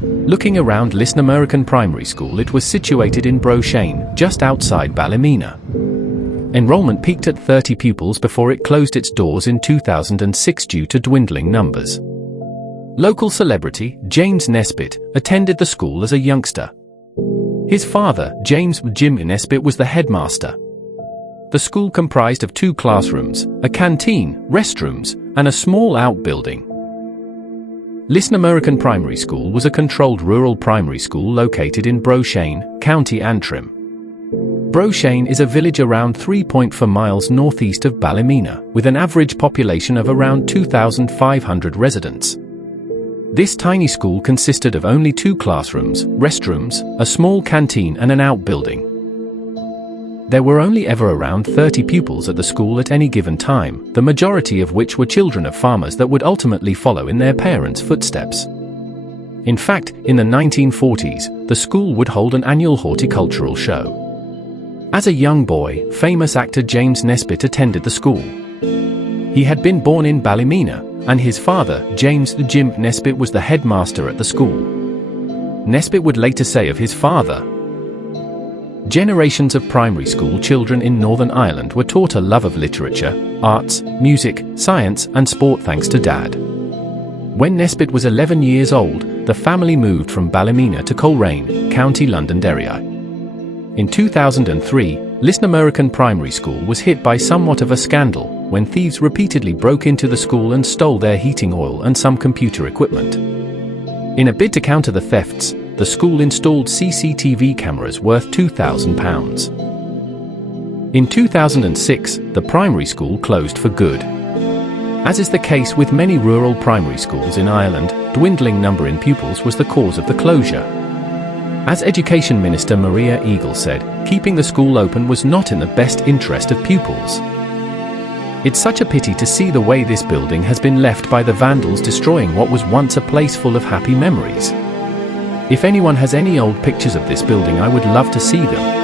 Looking around Lisnamurrican Primary School, it was situated in Broshane, just outside Ballymena. Enrollment peaked at 30 pupils before it closed its doors in 2006 due to dwindling numbers. Local celebrity, James Nesbitt, attended the school as a youngster. His father, James Jim Nesbitt, was the headmaster. The school comprised of 2 classrooms, a canteen, restrooms, and a small outbuilding. Lisnamurrican Primary School was a controlled rural primary school located in Broshane, County Antrim. Broshane is a village around 3.4 miles northeast of Ballymena, with an average population of around 2,500 residents. This tiny school consisted of only 2 classrooms, restrooms, a small canteen and an outbuilding. There were only ever around 30 pupils at the school at any given time, the majority of which were children of farmers that would ultimately follow in their parents' footsteps. In fact, in the 1940s, the school would hold an annual horticultural show. As a young boy, famous actor James Nesbitt attended the school. He had been born in Ballymena, and his father, James Jim Nesbitt, was the headmaster at the school. Nesbitt would later say of his father, "Generations of primary school children in Northern Ireland were taught a love of literature, arts, music, science and sport thanks to Dad." When Nesbitt was 11 years old, the family moved from Ballymena to Coleraine, County Londonderry. In 2003, Lisnamurrican Primary School was hit by somewhat of a scandal when thieves repeatedly broke into the school and stole their heating oil and some computer equipment. In a bid to counter the thefts, the school installed CCTV cameras worth £2,000. In 2006, the primary school closed for good. As is the case with many rural primary schools in Ireland, dwindling number in pupils was the cause of the closure. As Education Minister Maria Eagle said, keeping the school open was not in the best interest of pupils. "It's such a pity to see the way this building has been left by the vandals, destroying what was once a place full of happy memories. If anyone has any old pictures of this building, I would love to see them."